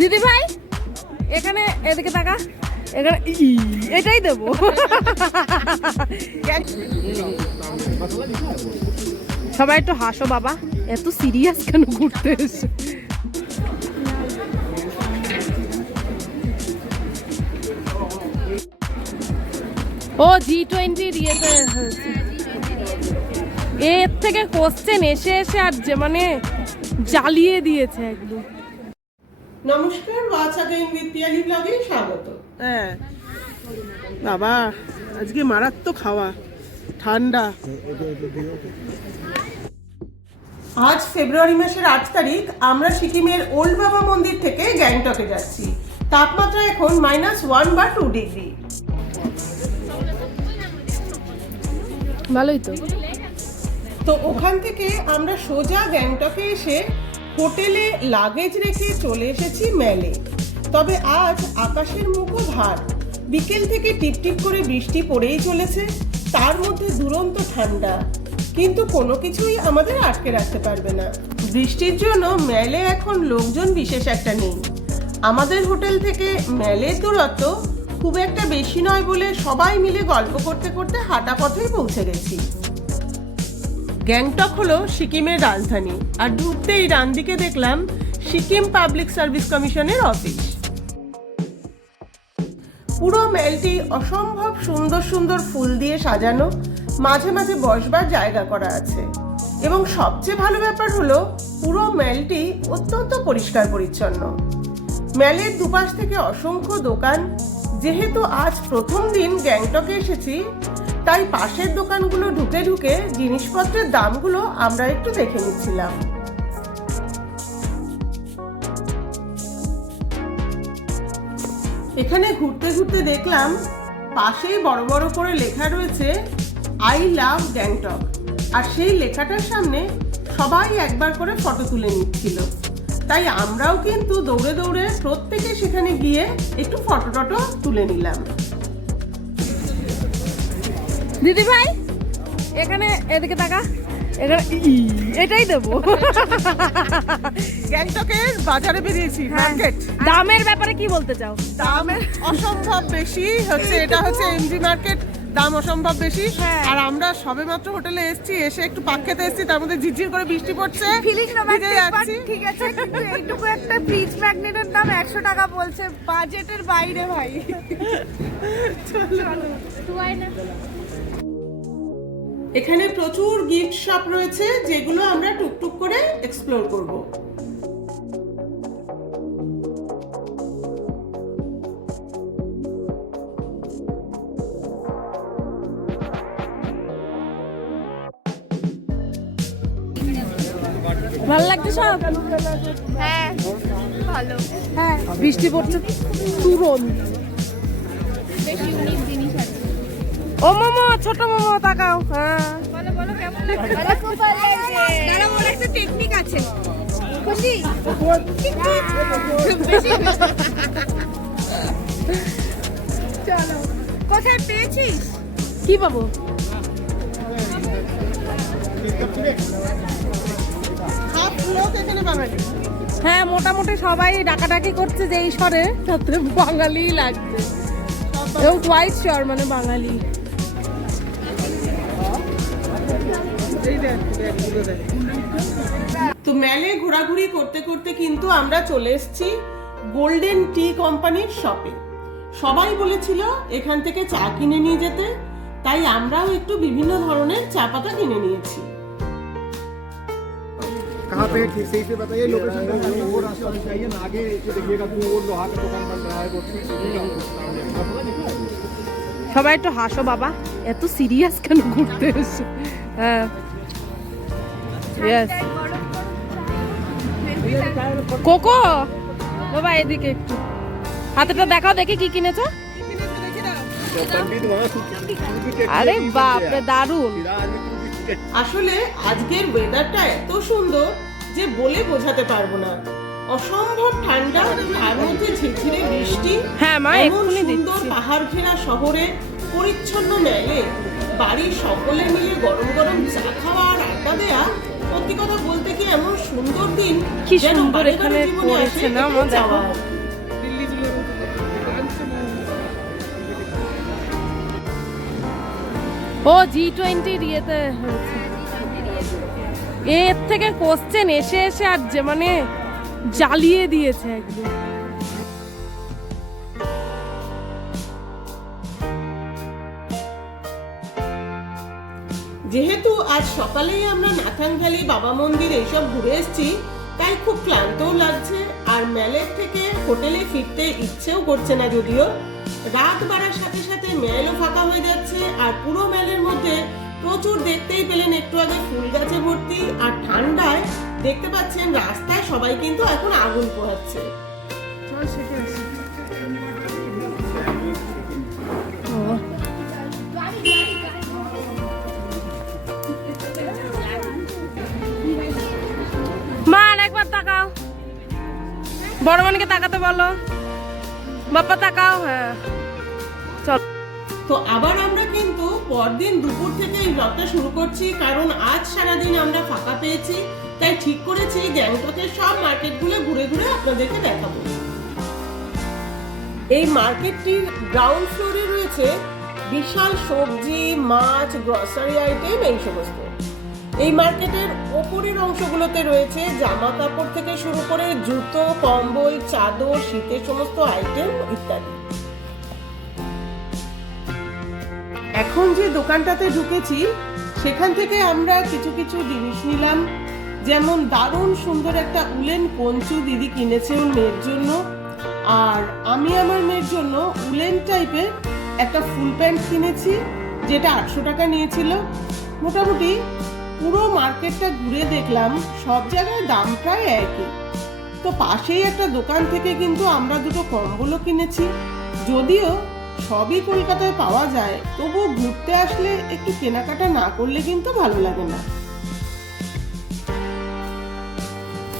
দিদি ভাই এখানে এদিকে তাকা, এখানে এটাই দেবো। সবাই একটু হাসো বাবা, এত সিরিয়াস কেন ঘুরতে এসে? ও G20 ইয়েতে হয়েছে। এর থেকে কোশ্চেন এসে এসে আর যে মানে জ্বালিয়ে দিয়েছে একদম। নমস্কার, ওয়াচ অ্যাগেইন উইথ পিয়ালি ব্লগে স্বাগত। হ্যাঁ বাবা, আজকে মারাত্মক খাওয়া, ঠান্ডা। আজ ফেব্রুয়ারি মাসের 8 তারিখ। আমরা সিকিমের ওল্ড বাবা মন্দির থেকে গ্যাংটকে যাচ্ছি। তাপমাত্রা এখন -1 বা 2 ডিগ্রি। ভালোই তো। তো ওখান থেকে আমরা সোজা গ্যাংটকে এসে হোটেলে লাগেজ রেখে চলে এসেছি ম্যালে। তবে আজ আকাশের মুখও ভার, বিকেল থেকে টিপটিপ করে বৃষ্টি পড়েই চলেছে, তার মধ্যে দুরন্ত ঠান্ডা। কিন্তু কোনো কিছুই আমাদের আটকে রাখতে পারবে না। বৃষ্টির জন্য ম্যালে এখন লোকজন বিশেষ একটা নেই। আমাদের হোটেল থেকে ম্যালের দূরত্ব খুব একটা বেশি নয় বলে সবাই মিলে গল্প করতে করতে হাঁটা পথেই পৌঁছে গেছি। গ্যাংটক হলো সিকিমের রাজধানী, আর ঢুকতেই ডান দিকে দেখলাম সিকিম পাবলিক সার্ভিস কমিশনের অফিস। পুরো মেলটি অসম্ভব সুন্দর সুন্দর ফুল দিয়ে সাজানো, মাঝে মাঝে বসবার জায়গা করা আছে। এবং সবচেয়ে ভালো ব্যাপার হলো পুরো মেলটি অত্যন্ত পরিষ্কার পরিচ্ছন্ন। মেলের দুপাশ থেকে অসংখ্য দোকান। যেহেতু আজ প্রথম দিন গ্যাংটকে এসেছি, তাই পাশের দোকানগুলো ঢুকে ঢুকে জিনিসপত্রের দামগুলো আমরা একটু দেখে নিচ্ছিলাম। এখানে ঘুরতে ঘুরতে দেখলাম পাশেই বড় বড় করে লেখা রয়েছে আই লাভ গ্যাংটক, আর সেই লেখাটার সামনে সবাই একবার করে ফটো তুলে নিচ্ছিল। তাই আমরাও কিন্তু দৌড়ে দৌড়ে প্রত্যেকে সেখানে গিয়ে একটু ফটো টটো তুলে নিলাম। দিদি ভাই এখানে এদিকে তাকা, এখানে এটাই দেবো। গ্যাংটকের বাজারে বেরিয়েছি, মার্কেট। দামের ব্যাপারে কি বলতে চাও? দামের অসম্ভব বেশি হচ্ছে, এটা হচ্ছে এমজি মার্কেট, দাম অসম্ভব বেশি। আর আমরা সবেমাত্র হোটেলে এসেছি, এসে একটু পাক খেতে এসেছি, তার মধ্যে ঝিরঝির করে বৃষ্টি পড়ছে। ঠিক আছে, কিন্তু এইটুকু একটা ফ্রিজ ম্যাগনেটের দাম 100 টাকা বলছে, বাজেটের বাইরে ভাই। এখানে প্রচুর গিফট শপ রয়েছে, যেগুলো আমরা টুকটুক করে এক্সপ্লোর করব। ভালো লাগছে সব? হ্যাঁ ভালো। হ্যাঁ, বৃষ্টি পড়ছে তুরন্ত। বেশ ইউনিক জিনিস আছে। ও মোমো, ছোট মোমো তাকাও। হ্যাঁ বলো বলো কেমন লাগছে? খুব ভালো লাগছে। দাঁড়া, ওর একটা টেকনিক আছে। খুশি? চলো, কোথায় পেয়েছিস? কি পাবো? হাফ লোক এখানে বাঙালি। হ্যাঁ, মোটামুটি সবাই ডাকাডাকি করছে যে এই স্বরে, তাতে বাঙালিই লাগছে। এবং হোয়াইট শিওর মানে বাঙালি। তো মেলে ঘোরাঘুরি করতে করতে কিন্তু আমরা চলে এসেছি গোল্ডেন টি কোম্পানির শপে। সবাই বলেছিল এখান থেকে চা কিনে নিয়ে যেতে, তাই আমরাও একটু বিভিন্ন ধরনের চা পাতা কিনে নিয়েছি। कहाँ पे सही से बताइए लोकेशन का, वो रास्ता चाहिए ना आगे देखिएगा, वो लोहा का दुकान बन रहा है, সবাই একটু হাসো বাবা, এত সিরিয়াস কেন ঘুরতে এসে? হ্যাঁ, ইয়েস। কোকো বাবা এদিকে একটু হাতেটা দেখাও, দেখি কি কিনেছো। আরে বাপ রে, দারুণ। আসলে আজকের ওয়েদারটা এত সুন্দর যে বলে বোঝাতে পারবো না। অসম্ভব ঠান্ডা, তার মধ্যে ঝিরঝিরে বৃষ্টি। হ্যাঁ মা, এমন এক্ষুনি সুন্দর দিচ্ছি। পাহাড় ঘেরা শহরে পরিচ্ছন্ন মেলে বাড়ির সকলে মিলে গরম গরম চা খাওয়া আর আড্ডা দেয়া সত্যি কথা বলতে কি এমন সুন্দর দিন কি যেন সুন্দর বারে এখানে বারে জীবনে করেছে আসে, না, এটাই আমার দেখো। চাওয়া। ও G20 ইয়েতে হয়েছে। এর থেকে কোশ্চেন এসে এসে আর যে মানে জ্বালিয়ে দিয়েছে একদম। যেহেতু আজ সকালেই আমরা নাথান ভ্যালি বাবা মন্দির এইসব ঘুরে এসেছি, তাই খুব ক্লান্তও লাগছে আর মেলের থেকে হোটেলে ফিরতে ইচ্ছেও করছে না। যদিও রাত বাড়ার সাথে সাথে মেলও ফাঁকা হয়ে যাচ্ছে আর পুরো মেলের মধ্যে প্রচুর দেখতেই পেলেন একটু আগে ফুল গাছে ভর্তি, আর ঠান্ডায় দেখতে পাচ্ছেন রাস্তায় সবাই কিন্তু এখন আগুন পোহাচ্ছে। মান একবার তাকাও, বড় মানকে তাকাতে বলো, বাপ্পা তাকাও। হ্যাঁ চল। তো আবার আমরা কিন্তু পরদিন দুপুর থেকে এই ব্লগটা শুরু করছি, কারণ আজ সারাদিন আমরা ফাঁকা পেয়েছি, তাই ঠিক করেছি গ্যাংটকের সব মার্কেটগুলো ঘুরে ঘুরে আপনাদেরকে দেখাবো। এই মার্কেটটির গ্রাউন্ড ফ্লোরে রয়েছে বিশাল সবজি, মাছ, গ্রসারি আইটেম এই সমস্ত। এই মার্কেটের ওপরের অংশগুলোতে রয়েছে জামা কাপড় থেকে শুরু করে জুতো, কম্বল, চাদর, শীতের সমস্ত আইটেম ইত্যাদি। এখন যে দোকানটাতে ঢুকেছি সেখান থেকে আমরা কিছু কিছু জিনিস নিলাম, যেমন দারুণ সুন্দর একটা উলেন পঞ্চু দিদি কিনেছে ওর মেয়ের জন্য, আর আমি আমার মেয়ের জন্য উলেন টাইপের একটা ফুল প্যান্ট কিনেছি যেটা 800 টাকা নিয়েছিল। মোটামুটি পুরো মার্কেটটা ঘুরে দেখলাম সব জায়গায় দাম প্রায় একই। তো পাশেই একটা দোকান থেকে কিন্তু আমরা দুটো কম্বলও কিনেছি। যদিও সবই কলকাতায় পাওয়া যায়, তবুও ঘুরতে আসলে একটু কেনাকাটা না করলে কিন্তু ভালো লাগে না।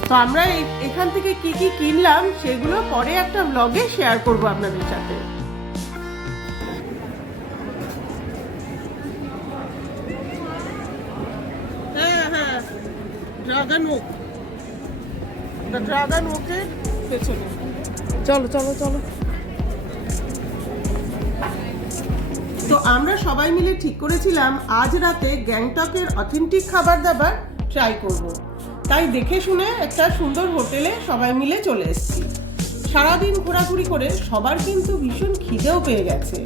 তো আমরা এখান থেকে কি কি কিনলাম সেগুলো পরে একটা ব্লগে শেয়ার করব আপনাদের সাথে। হ্যাঁ, ড্রাগন ওক, ড্রাগন ওকের পেছনে। চলো চলো চলো। তো আমরা সবাই মিলে ঠিক করেছিলাম আজ রাতে গ্যাংটকের অথেন্টিক খাবার দাবার ট্রাই করব। তাই দেখে শুনে একটা সুন্দর হোটেলে সবাই মিলে চলে এসেছি। সারাদিন ঘোরাঘুরি করে সবার কিন্তু ভীষণ খিদেও পেয়ে গেছে।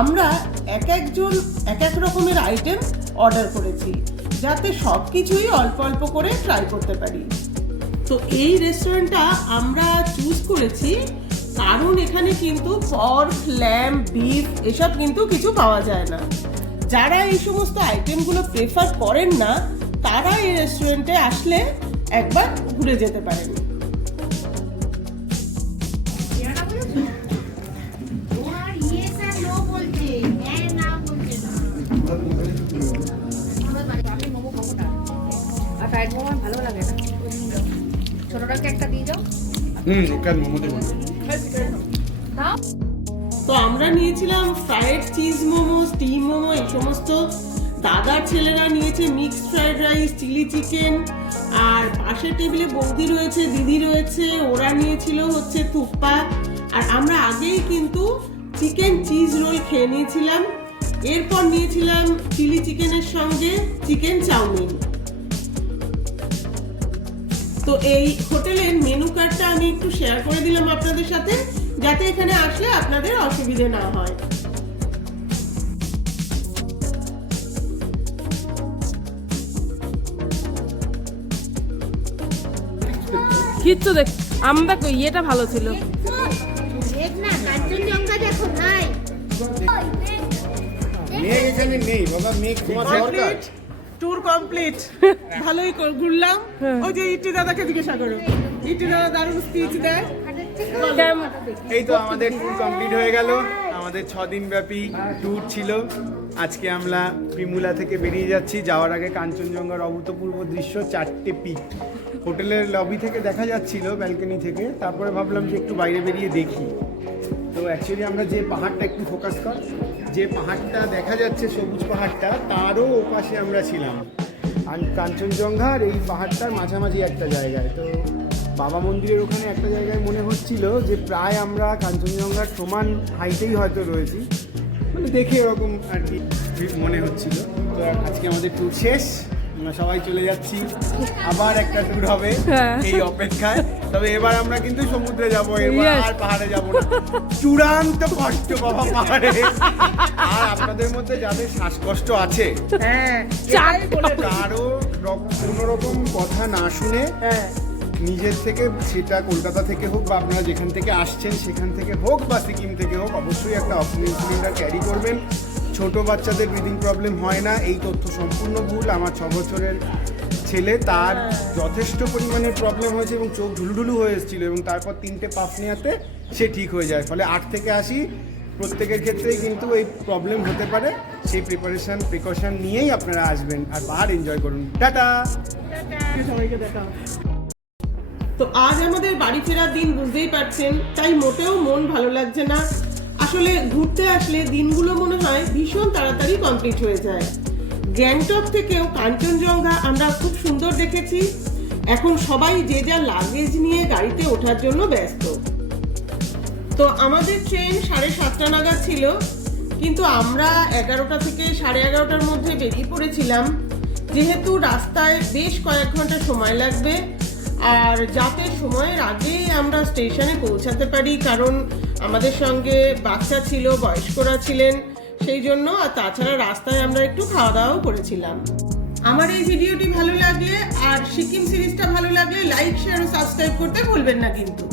আমরা এক একজন এক এক রকমের আইটেম অর্ডার করেছি, যাতে সব কিছুই অল্প অল্প করে ট্রাই করতে পারি। তো এই রেস্টুরেন্টটা আমরা চুজ করেছি কারণ এখানে কিন্তু পর্ক, ল্যাম্ব, বিফ এসব কিন্তু কিছু পাওয়া যায় না। যারা এই সমস্ত আইটেমগুলো প্রেফার করেন না তারা এই রেস্টুরেন্টে আসলে একবার ঘুরে যেতে পারেন। ভালো লাগে না, ছোটটাকে একটা দিয়ে দাও। তো আমরা নিয়েছিলাম fried cheese momo, steam momo এই সমস্ত। দাদার ছেলেরা নিয়েছে mixed fried rice, chilli chicken, আর পাশের টেবিলে বৌদি রয়েছে, দিদি রয়েছে, ওরা নিয়েছিল হচ্ছে থুপ্পা। আর আমরা আগেই কিন্তু চিকেন চিজ রোল খেয়ে নিয়েছিলাম। এরপর নিয়েছিলাম চিলি চিকেনের সঙ্গে চিকেন চাউমিন। তো এই হোটেলের মেনু কার্ডটা আমি একটু শেয়ার করে দিলাম আপনাদের সাথে, যাতে এখানে আসলে আপনাদের অসুবিধে না হয়। কিচ্ছু দেখ, আমরা ইয়েটা ভালো ছিল। দেখ না, কাঞ্চনজঙ্ঘা দেখো ভাই। ট্যুর কমপ্লিট, ভালোই ঘুরলাম। ওই যে ইটি দাদাকে জিজ্ঞাসা করো, ইটি দাদা দারুণ স্পিচ দেয়। এই তো আমাদের ট্যুর কমপ্লিট হয়ে গেল। আমাদের 6 দিন ব্যাপী ট্যুর ছিল। আজকে আমরা পিমুলা থেকে বেরিয়ে যাচ্ছি। যাওয়ার আগে কাঞ্চনজঙ্ঘার অভূতপূর্ব দৃশ্য, 4টে পিক হোটেলের লবি থেকে দেখা যাচ্ছিল, ব্যালকনি থেকে। তারপরে ভাবলাম যে একটু বাইরে বেরিয়ে দেখি। তো অ্যাকচুয়ালি আমরা যে পাহাড়টা, একটু ফোকাস কর, যে পাহাড়টা দেখা যাচ্ছে সবুজ পাহাড়টা, তারও ওপাশে আমরা ছিলাম। আর কাঞ্চনজঙ্ঘার এই পাহাড়টার মাঝামাঝি একটা জায়গায়। তো বাবা মন্দিরের ওখানে একটা জায়গায় মনে হচ্ছিল যে প্রায় আমরা কাঞ্চনজঙ্ঘার সমান হাইটেই হয়তো রয়েছি, মানে দেখে এরকম আর কি মনে হচ্ছিল। তো আজকে আমাদের ট্যুর শেষ, আমরা সবাই চলে যাচ্ছি, আবার একটা ট্যুর হবে এই অপেক্ষায়। তবে এবার আমরা কিন্তু সমুদ্রে যাব, এবার আর পাহাড়ে যাব না, চূড়ান্ত কষ্ট বাবা পাহাড়ে। আর আপনাদের মধ্যে যাদের শ্বাসকষ্ট আছে, কারো কোনো রকম কথা না শুনে নিজের থেকে, সেটা কলকাতা থেকে হোক বা আপনারা যেখান থেকে আসছেন সেখান থেকে হোক বা সিকিম থেকে হোক, অবশ্যই একটা অক্সিজেন সিলিন্ডার ক্যারি করবেন। ছোট বাচ্চাদের ব্রিদিং প্রবলেম হয় না, এই তথ্য সম্পূর্ণ ভুল। আমার 6 বছরের ছেলে, তার যথেষ্ট পরিমাণে প্রবলেম হয়েছে এবং চোখ ঢুলুঢুলু হয়ে এসেছিল, এবং তারপর 3টে পাফ নেওয়াতে সে ঠিক হয়ে যায়। ফলে 8 থেকে 80 প্রত্যেকের ক্ষেত্রেই কিন্তু এই প্রবলেম হতে পারে। সেই প্রিকশন নিয়েই আপনারা আসবেন আর পাহাড় এনজয় করুন। টাটা, সবাইকে দেখা। তো আজ আমাদের বাড়ি ফেরার দিন, বুঝতেই পারছেন, তাই মোটেও মন ভালো লাগছে না। আসলে ঘুরতে আসলে দিনগুলো মনে হয় ভীষণ তাড়াতাড়ি কমপ্লিট হয়ে যায়। গ্যাংটক থেকেও কাঞ্চনজঙ্ঘা আমরা খুব সুন্দর দেখেছি। এখন সবাই যে যার লাগেজ নিয়ে গাড়িতে ওঠার জন্য ব্যস্ত। তো আমাদের ট্রেন 7:30 নাগাদ ছিল, কিন্তু আমরা 11টা থেকে 11:30টার মধ্যে বেরিয়ে পড়েছিলাম, যেহেতু রাস্তায় বেশ কয়েক ঘন্টা সময় লাগবে। আর যাতে সময়ের আগে আমরা স্টেশনে পৌঁছাতে পারি, কারণ আমাদের সঙ্গে বাচ্চা ছিল, বয়স্করা ছিলেন, সেই জন্য। আর তাছাড়া রাস্তায় আমরা একটু খাওয়া দাওয়াও করেছিলাম। আমার এই ভিডিওটি ভালো লাগলে আর সিকিম সিরিজটা ভালো লাগলে লাইক, শেয়ার ও সাবস্ক্রাইব করতে ভুলবেন না কিন্তু।